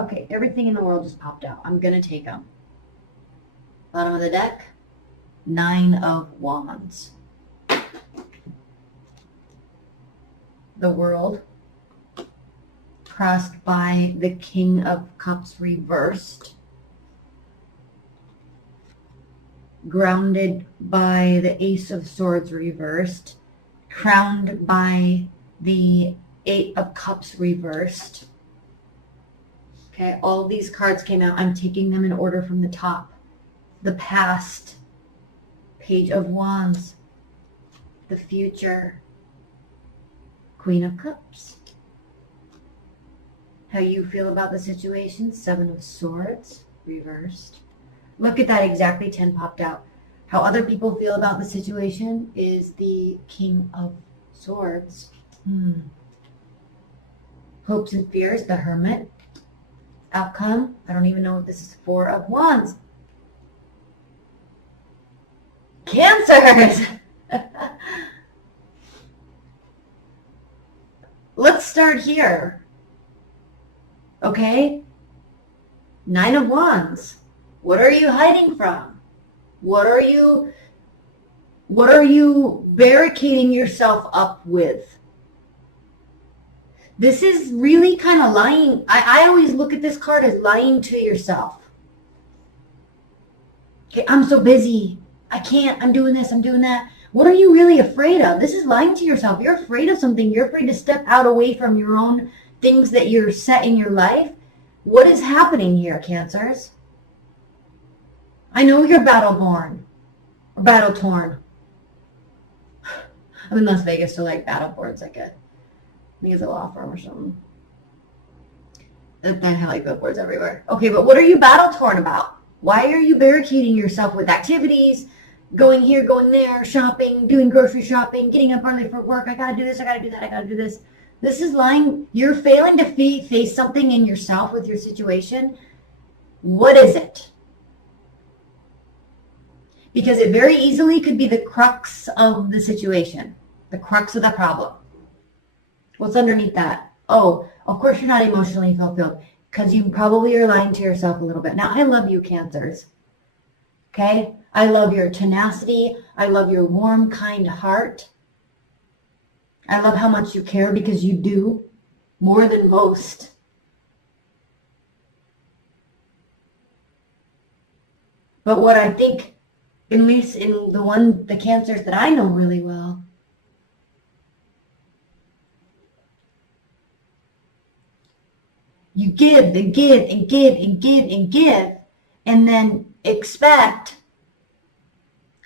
Okay, everything in the world just popped out. I'm going to take them. Bottom of the deck, 9 of Wands. The world, crossed by the King of Cups reversed. Grounded by the Ace of Swords reversed. Crowned by the 8 of Cups reversed. Okay, all these cards came out. I'm taking them in order from the top. The past, Page of Wands. The future, Queen of Cups. How you feel about the situation, 7 of Swords, reversed. Look at that, exactly 10 popped out. How other people feel about the situation is the King of Swords. Hopes and fears, the Hermit. Outcome, I don't even know what this is. 4 of Wands. Cancers! Let's start here. Okay? 9 of Wands. What are you hiding from? What are you barricading yourself up with? This is really kind of lying. I always look at this card as lying to yourself. Okay, I'm so busy. I can't. I'm doing this. I'm doing that. What are you really afraid of? This is lying to yourself. You're afraid of something. You're afraid to step out away from your own things that you're set in your life. What is happening here, Cancers? I know you're battle-born or battle-torn. I'm in Las Vegas, so like battle-born's like I think it's a law firm or something. That have like billboards everywhere. Okay, but what are you battle-torn about? Why are you barricading yourself with activities, going here, going there, shopping, doing grocery shopping, getting up early for work? I gotta do this, I gotta do that, I gotta do this. This is lying. You're failing to face something in yourself with your situation. What is it? Because it very easily could be the crux of the situation, the crux of the problem. What's underneath that? Oh, of course you're not emotionally fulfilled because you probably are lying to yourself a little bit. Now, I love you, Cancers. Okay? I love your tenacity. I love your warm, kind heart. I love how much you care because you do more than most. But what I think, at least in the Cancers that I know really well, you give and give and give and give and give and then expect.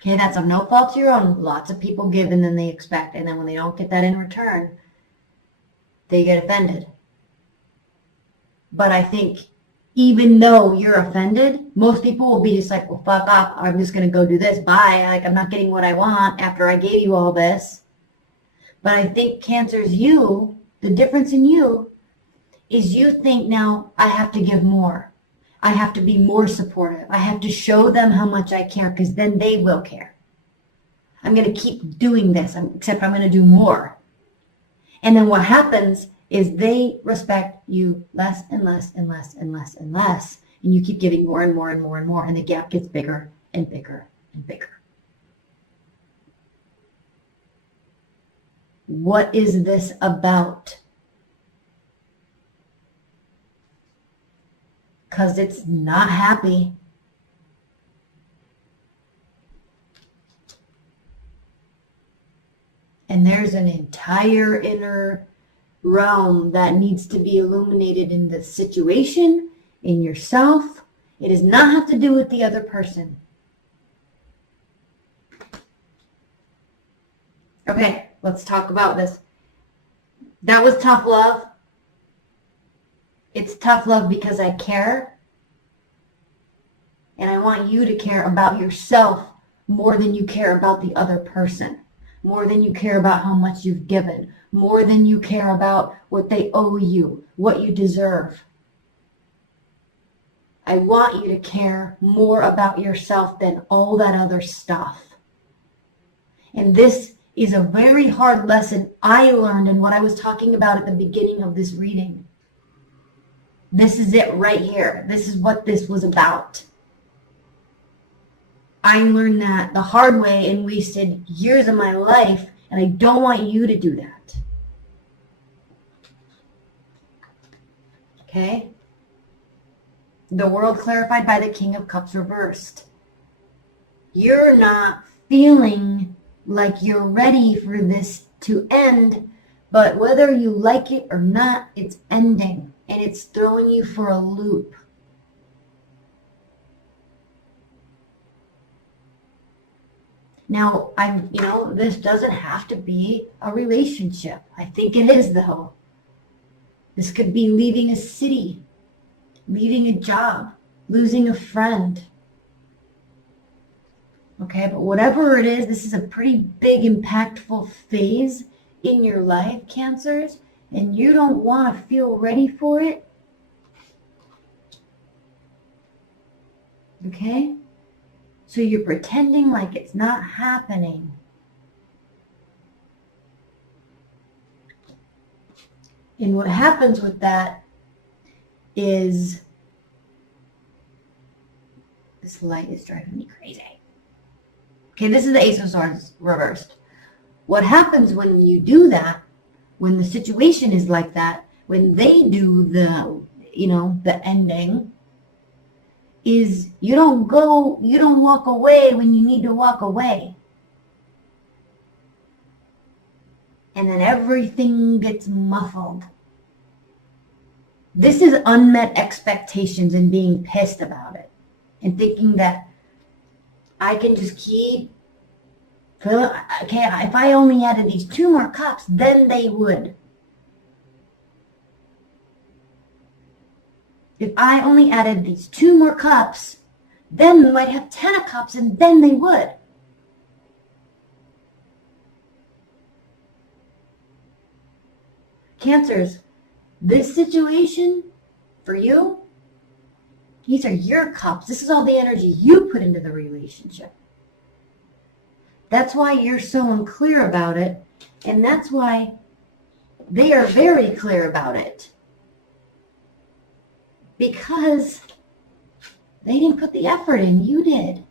Okay, that's of no fault to your own. Lots of people give and then they expect. And then when they don't get that in return, they get offended. But I think even though you're offended, most people will be just like, well, fuck off. I'm just going to go do this. Bye. Like, I'm not getting what I want after I gave you all this. But I think Cancers, the difference in you is you think now I have to give more. I have to be more supportive. I have to show them how much I care because then they will care. I'm going to keep doing this, except I'm going to do more. And then what happens is they respect you less and less and less and less and less. And you keep giving more and more and more and more. And the gap gets bigger and bigger and bigger. What is this about? Because it's not happy. And there's an entire inner realm that needs to be illuminated in the situation, in yourself. It does not have to do with the other person. Okay, let's talk about this. That was tough love. It's tough love because I care. And I want you to care about yourself more than you care about the other person. More than you care about how much you've given. More than you care about what they owe you, what you deserve. I want you to care more about yourself than all that other stuff. And this is a very hard lesson I learned in what I was talking about at the beginning of this reading. This is it right here. This is what this was about. I learned that the hard way and wasted years of my life, and I don't want you to do that. Okay? The world clarified by the King of Cups reversed. You're not feeling like you're ready for this to end, but whether you like it or not, it's ending, and it's throwing you for a loop. Now, this doesn't have to be a relationship. I think it is, though. This could be leaving a city, leaving a job, losing a friend. Okay, but whatever it is, this is a pretty big, impactful phase in your life, Cancers, and you don't want to feel ready for it. Okay? So you're pretending like it's not happening. And what happens with that is, this light is driving me crazy. Okay, this is the Ace of Swords reversed. What happens when you do that, when the situation is like that, when they do the ending, is you don't walk away when you need to walk away. And then everything gets muffled. This is unmet expectations and being pissed about it. And thinking that I can just keep filling. Okay, if I only added these 2 more cups, then they would. If I only added these 2 more cups, then we might have 10 of cups, and then they would. Cancers, this situation for you, these are your cups. This is all the energy you put into the relationship. That's why you're so unclear about it, and that's why they are very clear about it. Because they didn't put the effort in, you did.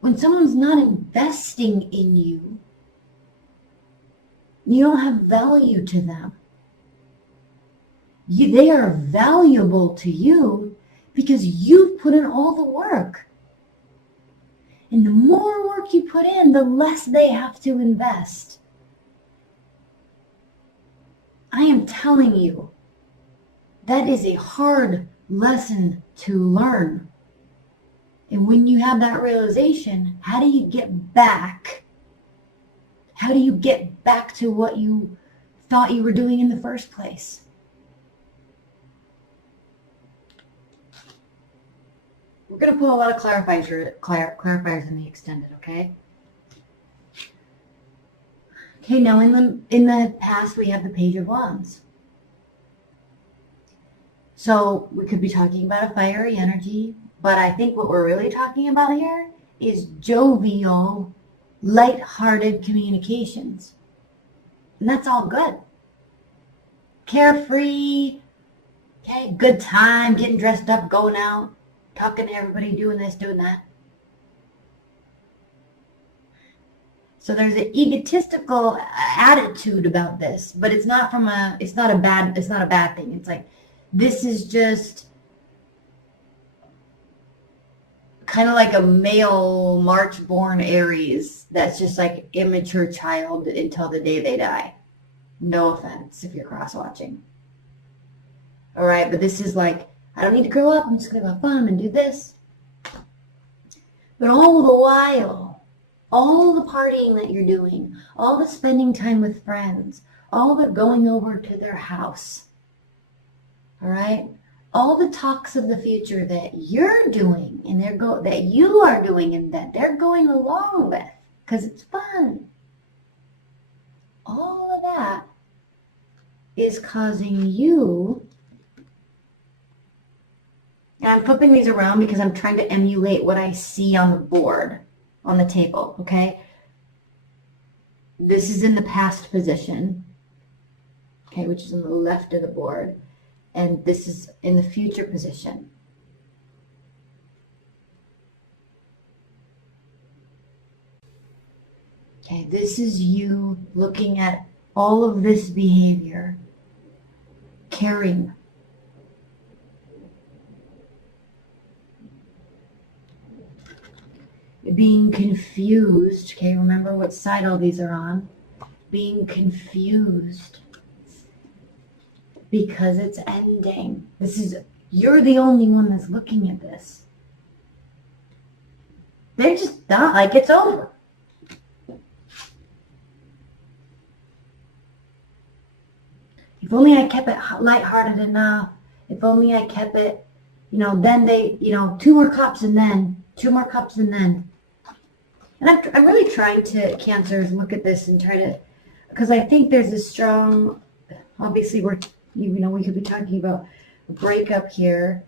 When someone's not investing in you, you don't have value to them. They are valuable to you because you've put in all the work. And the more work you put in, the less they have to invest. I am telling you, that is a hard lesson to learn. And when you have that realization, how do you get back? How do you get back to what you thought you were doing in the first place? We're going to put a lot of clarifiers in the extended, okay? Okay, now in the past we have the Page of Wands. So we could be talking about a fiery energy, but I think what we're really talking about here is jovial, light-hearted communications. And that's all good. Carefree, okay, good time, getting dressed up, going out, talking to everybody, doing this, doing that. So there's an egotistical attitude about this, but it's not a bad thing. It's like, this is just kind of like a male March-born Aries that's just like immature child until the day they die. No offense if you're cross-watching. All right, but this is like, I don't need to grow up. I'm just going to have fun and do this. But all the while, all the partying that you're doing, all the spending time with friends, all the going over to their house, all right? All the talks of the future that you're doing and that you are doing and that they're going along with because it's fun. All of that is causing you, and I'm flipping these around because I'm trying to emulate what I see on the board, on the table, okay? This is in the past position. okay, which is on the left of the board. And this is in the future position. Okay, this is you looking at all of this behavior, caring. Being confused, okay, remember what side all these are on. Being confused because it's ending. You're the only one that's looking at this. They're just not like it's over. If only I kept it lighthearted enough. If only I kept it, then they, 2 more cups and then 2 more cups and then. And I'm really trying to, Cancers, look at this and try to, because I think there's a strong, obviously we could be talking about a breakup here,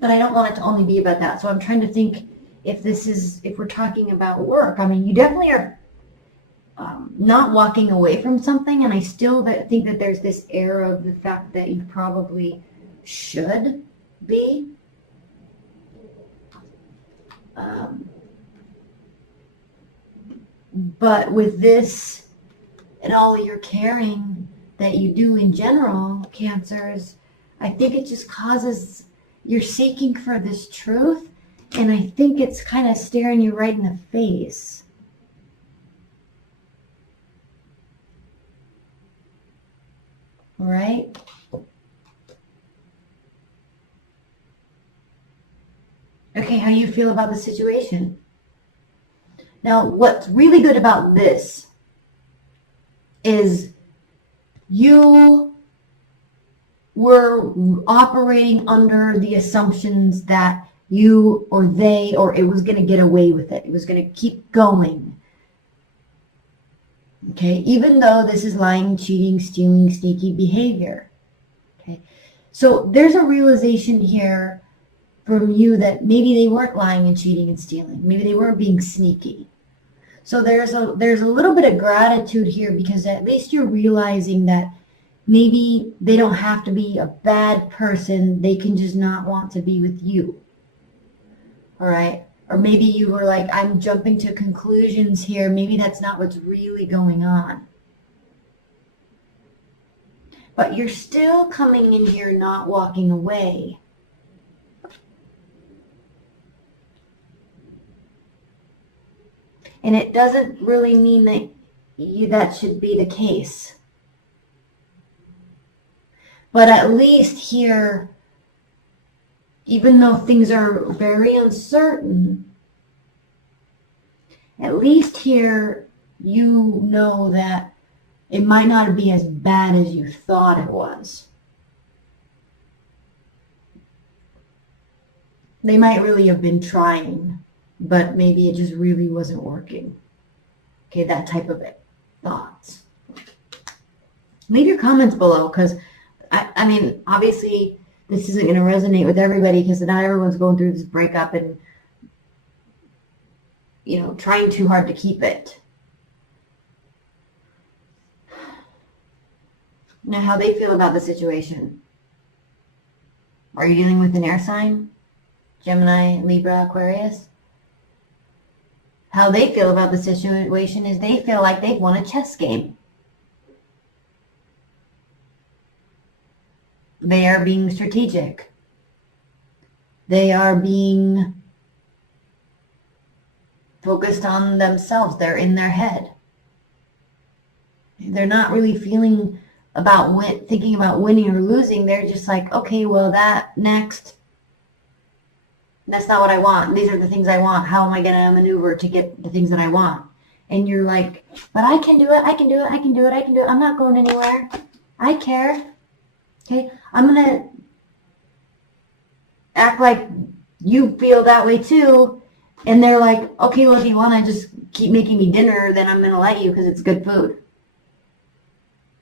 but I don't want it to only be about that. So I'm trying to think if we're talking about work. I mean, you definitely are not walking away from something, and I still think that there's this air of the fact that you probably should be. But with this and all your caring that you do in general, Cancers, I think it just causes, you're seeking for this truth, and I think it's kind of staring you right in the face. All right? Okay, how you feel about the situation? Now, what's really good about this is you were operating under the assumptions that you or they or it was going to get away with it. It was going to keep going. Okay, even though this is lying, cheating, stealing, sneaky behavior. Okay, so there's a realization here from you that maybe they weren't lying and cheating and stealing. Maybe they weren't being sneaky. So there's a little bit of gratitude here, because at least you're realizing that maybe they don't have to be a bad person. They can just not want to be with you. All right? Or maybe you were like, I'm jumping to conclusions here. Maybe that's not what's really going on. But you're still coming in here not walking away. And it doesn't really mean that that should be the case. But at least here, even though things are very uncertain, at least here you know that it might not be as bad as you thought it was. They might really have been trying, but maybe it just really wasn't working. Okay, that type of thoughts. Leave your comments below, because I mean, obviously this isn't going to resonate with everybody, because not everyone's going through this breakup and trying too hard to keep it. Now, how they feel about the situation. Are you dealing with an air sign? Gemini, Libra, Aquarius? How they feel about the situation is they feel like they've won a chess game. They are being strategic. They are being focused on themselves. They're in their head. They're not really thinking about winning or losing. They're just like, okay, well, next. That's not what I want. These are the things I want. How am I going to maneuver to get the things that I want? And you're like, but I can do it. I can do it. I can do it. I can do it. I'm not going anywhere. I care. Okay. I'm going to act like you feel that way too. And they're like, okay, well, if you want to just keep making me dinner, then I'm going to let you because it's good food.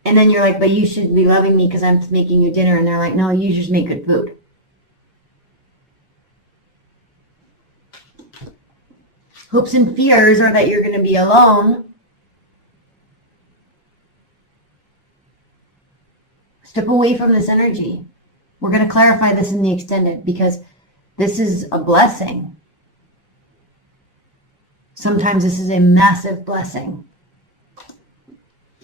And then you're like, but you should be loving me because I'm making you dinner. And they're like, no, you just make good food. Hopes and fears are that you're going to be alone. Step away from this energy. We're going to clarify this in the extended because this is a blessing. Sometimes this is a massive blessing.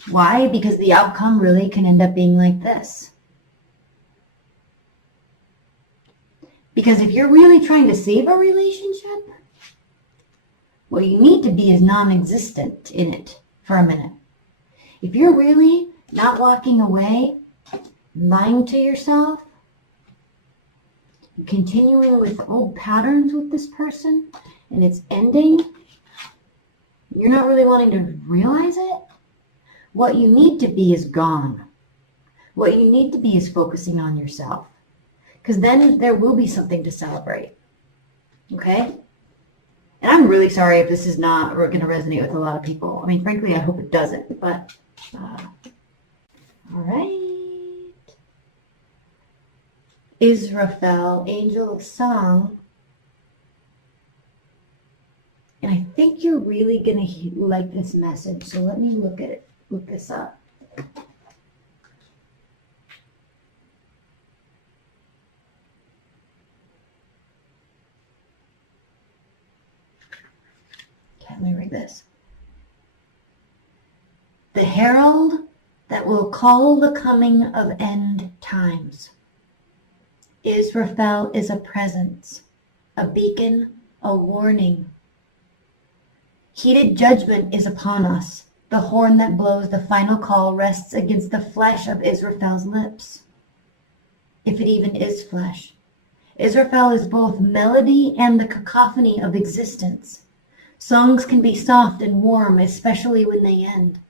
Why? Because the outcome really can end up being like this. Because if you're really trying to save a relationship, what you need to be is non-existent in it for a minute. If you're really not walking away, lying to yourself, continuing with old patterns with this person, and it's ending, you're not really wanting to realize it, what you need to be is gone. What you need to be is focusing on yourself. Because then there will be something to celebrate. Okay? And I'm really sorry if this is not going to resonate with a lot of people. I mean, frankly, I hope it doesn't. But, all right. Israfel, Angel of Song. And I think you're really going to like this message. So let me look this up. Let me read this. The herald that will call the coming of end times. Israfel is a presence, a beacon, a warning. Heated judgment is upon us. The horn that blows the final call rests against the flesh of Israfel's lips. If it even is flesh. Israfel is both melody and the cacophony of existence. Songs can be soft and warm, especially when they end.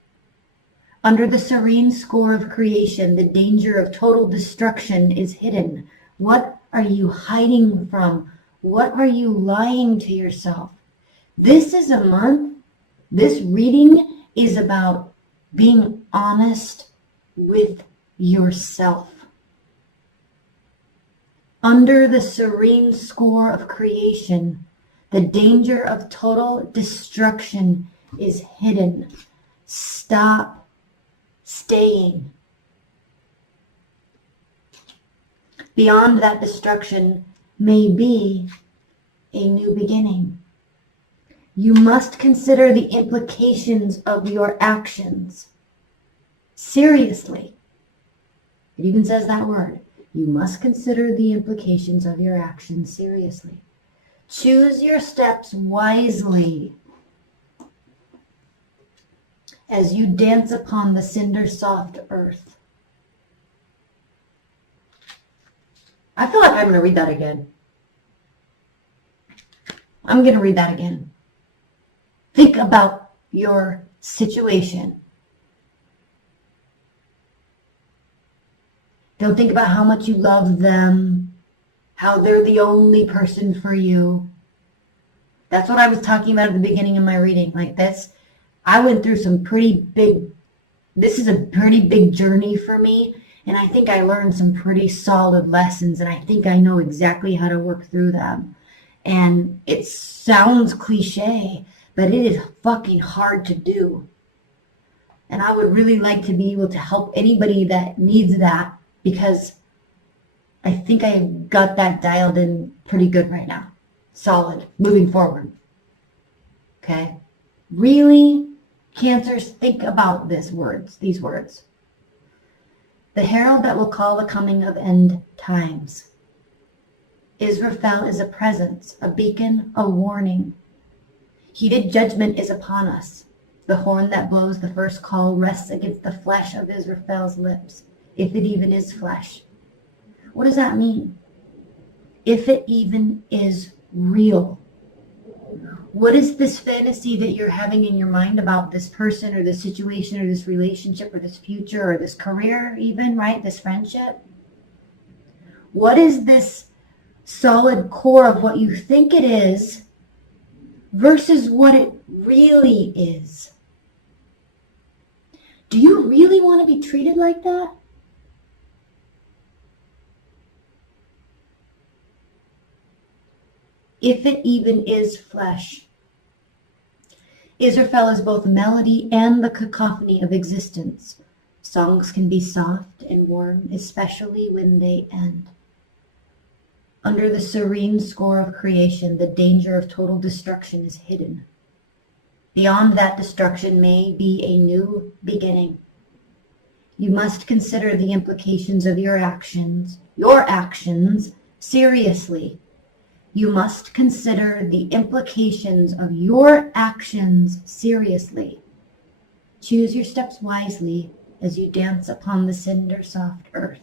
Under the serene score of creation, the danger of total destruction is hidden. What are you hiding from? What are you lying to yourself? This is a month. This reading is about being honest with yourself. Under the serene score of creation, the danger of total destruction is hidden. Stop staying. Beyond that destruction may be a new beginning. You must consider the implications of your actions. Seriously. It even says that word. You must consider the implications of your actions seriously. Choose your steps wisely as you dance upon the cinder-soft earth. I feel like I'm going to read that again. I'm going to read that again. Think about your situation. Don't think about how much you love them, how they're the only person for you. That's what I was talking about at the beginning of my reading. Like this, I went through some pretty big, this is a pretty big journey for me. And I think I learned some pretty solid lessons. And I think I know exactly how to work through them. And it sounds cliche, but it is fucking hard to do. And I would really like to be able to help anybody that needs that, because I think I got that dialed in pretty good right now. Solid, moving forward. Okay? Really, Cancers, think about these words. The herald that will call the coming of end times. Israfel is a presence, a beacon, a warning. Heated judgment is upon us. The horn that blows the first call rests against the flesh of Israfel's lips, if it even is flesh. What does that mean? If it even is real. What is this fantasy that you're having in your mind about this person or this situation or this relationship or this future or this career even, right? This friendship? What is this solid core of what you think it is versus what it really is? Do you really want to be treated like that? If it even is flesh. Israfel is both melody and the cacophony of existence. Songs can be soft and warm, especially when they end. Under the serene score of creation, the danger of total destruction is hidden. Beyond that destruction may be a new beginning. You must consider the implications of your actions seriously. You must consider the implications of your actions seriously. Choose your steps wisely as you dance upon the cinder-soft earth.